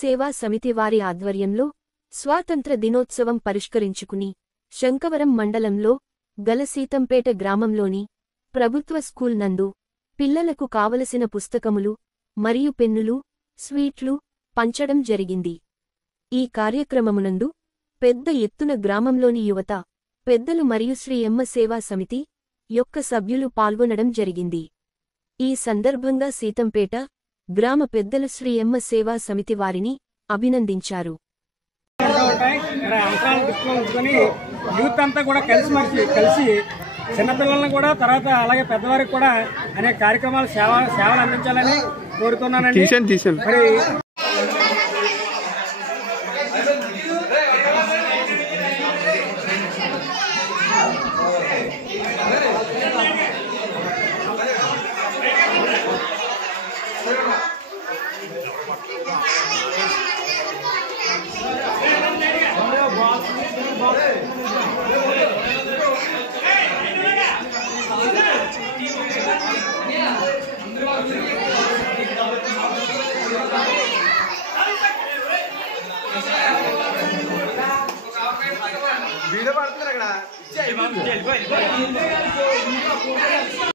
సేవా సమితి వారి ఆధ్వర్యంలో స్వాతంత్ర దినోత్సవం పరిష్కరించుకుని శంకవరం మండలంలో గల సీతంపేట గ్రామంలోని ప్రభుత్వ స్కూల్ నందు పిల్లలకు కావలసిన పుస్తకములు మరియు పెన్నులు, స్వీట్లు పంచడం జరిగింది. ఈ కార్యక్రమమునందు పెద్ద ఎత్తున గ్రామంలోని యువత, పెద్దలు మరియు శ్రీ ఎమ్మ సేవా సమితి యొక్క సభ్యులు పాల్గొనడం జరిగింది. ఈ సందర్భంగా సీతంపేట గ్రామ పెద్దలు శ్రీ ఎమ్మ సేవా సమితి వారిని అభినందించారు. యూత్ అంతా కూడా కలిసి చిన్నపిల్లలను కూడా తర్వాత అలాగే పెద్దవారికి కూడా అనేక కార్యక్రమాలు సేవలు అందించాలని కోరుతున్నానండి. మరి వీడియో పడుతున్నారు అక్కడ.